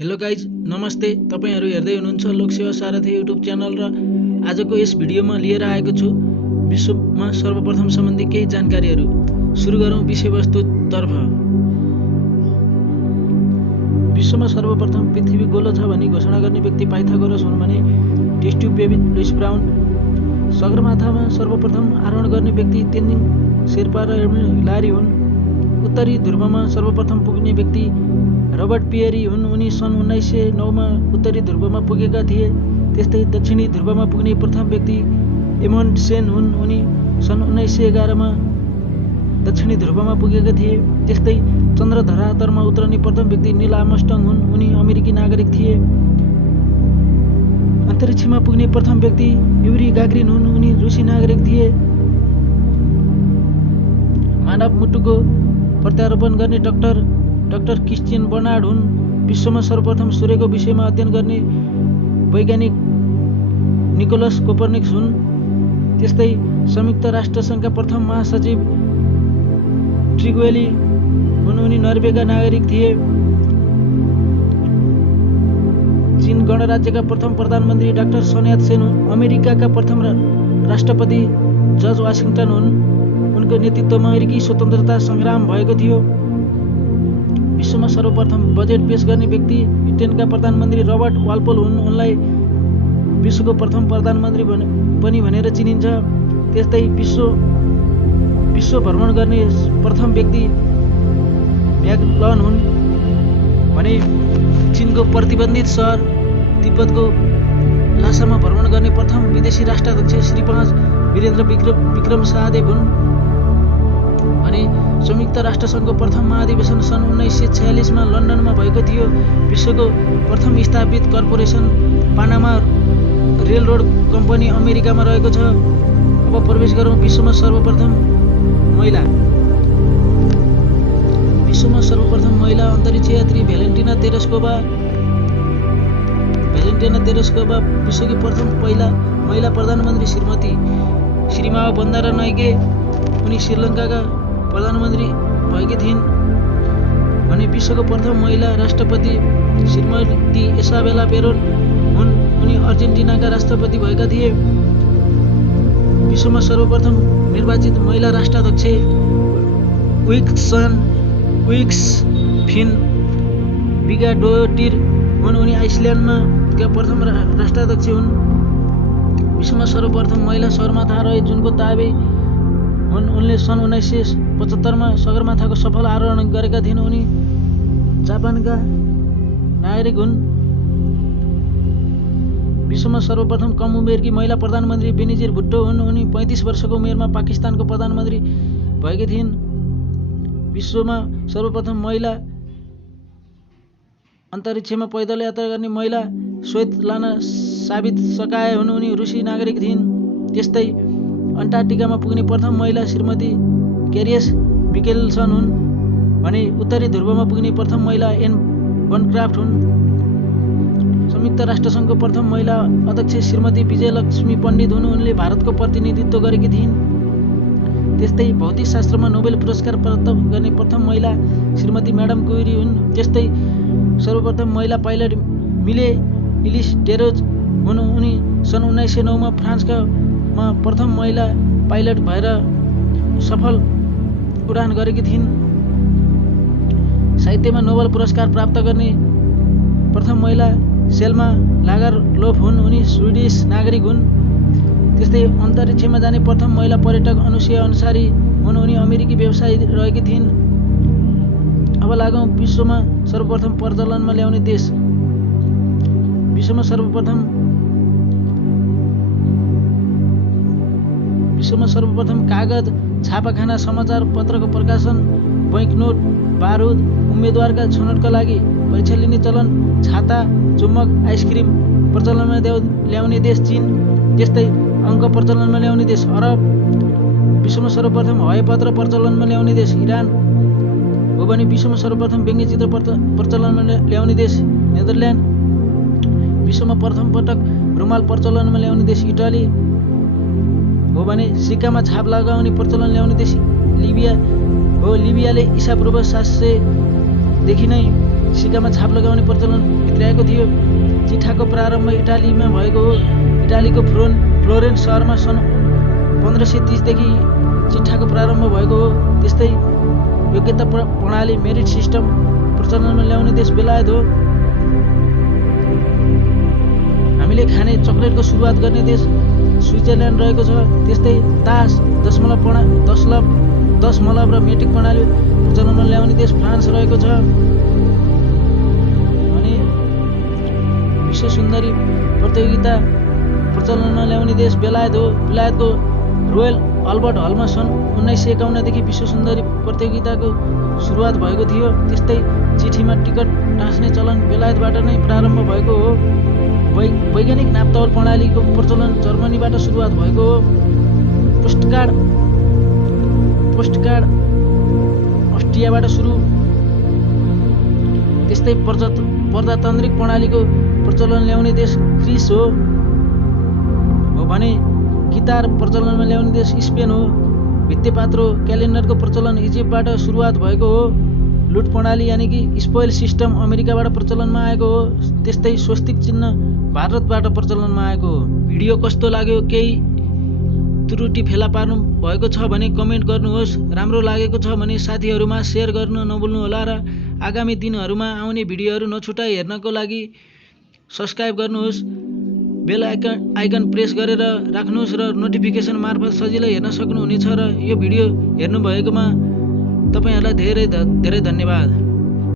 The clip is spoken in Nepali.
हेलो गाइज, नमस्ते। तपाईहरु हेर्दै हुनुहुन्छ लोकसेवा सारथी युट्युब च्यानल र आजको यस भिडियोमा लिएर आएको छु विश्वमा सर्वप्रथम सम्बन्धी केही जानकारीहरू। सुरु गरौँ विषयवस्तुतर्फ। विश्वमा सर्वप्रथम पृथ्वी गोलो छ भनी घोषणा गर्ने व्यक्ति पाइथागोरस हुन् भने test tube baby Louise Brown. सगरमाथामा सर्वप्रथम आरोहण गर्ने व्यक्ति तेन्जिङ शेर्पा र हिलारी हुन्। उत्तरी ध्रुवमा सर्वप्रथम पुग्ने व्यक्ति रबर्ट पियरी हुन्। उनी सन् 1909 मा उत्तरी ध्रुवमा पुगेका थिए। त्यस्तै दक्षिणी ध्रुवमा पुग्ने प्रथम व्यक्ति एमन्ड सेन हुन्। उनी सन् 1911 मा दक्षिणी ध्रुवमा पुगेका थिए। त्यस्तै चन्द्र धरातलमा उत्रने प्रथम व्यक्ति नील आर्मस्ट्रङ हुन्। उनी अमेरिकी नागरिक थिए। अन्तरिक्षमा पुग्ने प्रथम व्यक्ति युरी गाग्रिन हुन्। उनी रुसी नागरिक थिए। मानव मुटुको प्रत्यारोपण गर्ने डाक्टर क्रिस्टियन बर्नार्ड हुन्। विश्वमा सर्वप्रथम सूर्यको विषयमा अध्ययन गर्ने वैज्ञानिक निकोलस कोपर्निकस हुन्। त्यस्तै संयुक्त राष्ट्र सङ्घका प्रथम महासचिव ट्रिग्वेली हुन्। उनी नर्वेका नागरिक थिए। चीन गणराज्यका प्रथम प्रधानमन्त्री डाक्टर सन यात सेन हुन्। अमेरिकाका प्रथम राष्ट्रपति जर्ज वाशिङटन हुन्। उनको नेतृत्वमा अमेरिकी स्वतन्त्रता सङ्ग्राम भएको थियो। विश्वमा सर्वप्रथम बजेट पेश गर्ने व्यक्ति ब्रिटेनका प्रधानमन्त्री रबर्ट वालपोल हुन्। उनलाई विश्वको प्रथम प्रधानमन्त्री पनि भनेर चिनिन्छ। त्यस्तै विश्व भ्रमण गर्ने प्रथम व्यक्ति म्यागलन हुन् भने चीनको प्रतिबन्धित सहर तिब्बतको लासामा भ्रमण गर्ने प्रथम विदेशी राष्ट्राध्यक्ष श्री 5 वीरेन्द्र विक्रम शाहदेव हुन्। अनि संयुक्त राष्ट्रसङ्घको प्रथम महाधिवेशन सन् 1946 मा लन्डनमा भएको थियो। विश्वको प्रथम स्थापित कर्पोरेसन पानामा रेलरोड कम्पनी अमेरिकामा रहेको छ। अब प्रवेश गरौँ विश्वमा सर्वप्रथम महिला। विश्वमा सर्वप्रथम महिला अन्तरिक्ष यात्री भ्यालेन्टिना तेरेस्कोभा। विश्वकी प्रथम महिला प्रधानमन्त्री श्रीमती श्रीमावा बन्दारानाइके। उनी श्रीलङ्काका प्रधानमन्त्री भएकी थिइन् भने विश्वको प्रथम महिला राष्ट्रपति श्रीमती इसाबेला पेरोन हुन्। उनी अर्जेन्टिनाका राष्ट्रपति भएका थिए। विश्वमा सर्वप्रथम निर्वाचित महिला राष्ट्राध्यक्ष विक्स फिन बिगाडोटिर हुन्। उनी आइसल्यान्डमा प्रथम राष्ट्राध्यक्ष हुन्। विश्वमा सर्वप्रथम महिला सगरमाथा रहे जुनको ताबे हुन्। उनले सन् 1975 मा सगरमाथाको सफल आरोहण गरेका थिइन्। उनी जापानका नागरिक हुन्। विश्वमा सर्वप्रथम कम उमेरकी महिला प्रधानमन्त्री बेनिजिर भुट्टो हुन्। उनी 35 वर्षको उमेरमा पाकिस्तानको प्रधानमन्त्री भएकी थिइन्। विश्वमा सर्वप्रथम महिला अन्तरिक्षमा पैदल यात्रा गर्ने महिला स्वेतलाना सावित्सकाया हुन्। उनी रुसी नागरिक थिइन्। त्यस्तै अन्टार्कटिकामा पुग्ने प्रथम महिला श्रीमती क्यारियस मिकेलसन हुन् भने उत्तरी ध्रुवमा पुग्ने प्रथम महिला एन बनक्राफ्ट हुन्। संयुक्त राष्ट्रसङ्घको प्रथम महिला अध्यक्ष श्रीमती विजयलक्ष्मी पण्डित हुन्। उनले भारतको प्रतिनिधित्व गरेकी थिइन्। त्यस्तै भौतिक शास्त्रमा नोबेल पुरस्कार प्राप्त गर्ने प्रथम महिला श्रीमती म्याडम क्युरी हुन्। त्यस्तै सर्वप्रथम महिला पाइलट मिले इलिस डेरोज हुन्। उनी सन् 1909 मा फ्रान्सका प्रथम महिला पाइलट भएर सफल उडान गरेकी थिइन्। साहित्यमा नोबेल पुरस्कार प्राप्त गर्ने प्रथम महिला सेल्मा लागरलोफ हुन्। उनी स्विडिस नागरिक हुन्। त्यस्तै अन्तरिक्षमा जाने प्रथम महिला पर्यटक अनुसुया अन्सारी हुन्। उनी अमेरिकी व्यवसायी रहेकी थिइन्। अब लागौँ विश्वमा सर्वप्रथम प्रचलनमा ल्याउने देश। विश्वमा सर्वप्रथम कागज छापाखाना समाचार पत्रको प्रकाशन बैंकनोट बारुद उम्मेदवारका छनौटका लागि परीक्षा लिने चलन छाता चुम्बक आइसक्रिम प्रचलनमा ल्याउने देश चीन। त्यस्तै अङ्क प्रचलनमा ल्याउने देश अरब। विश्वमा सर्वप्रथम हवाईपत्र प्रचलनमा ल्याउने देश इरान हो भने विश्वमा सर्वप्रथम व्यङ्ग्यचित्र प्रचलनमा ल्याउने देश नेदरल्यान्ड। विश्वमा प्रथम पटक रुमाल प्रचलनमा ल्याउने देश इटाली हो भने सिक्कामा छाप लगाउने प्रचलन ल्याउने देश लिबिया हो। लिबियाले ईसापूर्व 700 देखि नै सिक्कामा छाप लगाउने प्रचलन भित्र्याएको थियो। चिठाको प्रारम्भ इटालीमा भएको हो। इटालीको फ्लोरेन्स सहरमा सन् 1530 देखि चिठाको प्रारम्भ भएको हो। त्यस्तै योग्यता प्रणाली मेरिट सिस्टम प्रचलनमा ल्याउने देश बेलायत हो। हामीले खाने चकलेटको सुरुवात गर्ने देश स्विजरल्यान्ड रहेको छ। त्यस्तै तास, दशमलव र मेट्रिक प्रणाली प्रचलनमा ल्याउने देश फ्रान्स रहेको छ। अनि विश्व सुन्दरी प्रतियोगिता प्रचलनमा ल्याउने देश बेलायत हो। बेलायतको रोयल अल्बर्ट हलमा सन् 1951 देखि विश्व सुन्दरी प्रतियोगिताको सुरुवात भएको थियो। त्यस्तै चिठीमा टिकट टाँस्ने चलन बेलायतबाट नै प्रारम्भ भएको हो। वैज्ञानिक नापतौल प्रणालीको प्रचलन जर्मनीबाट सुरुवात भएको हो। पोस्टकार्ड अस्ट्रियाबाट सुरु। त्यस्तै प्रजातान्त्रिक प्रणालीको प्रचलन ल्याउने देश ग्रिस हो भने गिटार प्रचलनमा ल्याउने देश स्पेन हो। भित्तेपात्रो क्यालेन्डरको प्रचलन इजिप्टबाट सुरुवात भएको हो। लुट प्रणाली यानि कि स्पोइल सिस्टम अमेरिकाबाट प्रचलनमा आएको हो। त्यस्तै स्वस्तिक चिन्ह भारतबाट प्रचलनमा आएको हो। भिडियो कस्तो लाग्यो? केही त्रुटि फेला पार्नु भएको छ भने कमेन्ट गर्नुहोस्। राम्रो लागेको छ भने साथीहरूमा सेयर गर्न नभुल्नुहोला र आगामी दिनहरूमा आउने भिडियोहरू नछुटाई हेर्नको लागि सब्स्क्राइब गर्नुहोस्। बेल आइकन प्रेस गरेर राख्नुहोस् र नोटिफिकेसन मार्फत सजिलै हेर्न सक्नुहुनेछ। र यो भिडियो हेर्नुभएकोमा तपाईँहरूलाई धेरै धेरै धन्यवाद।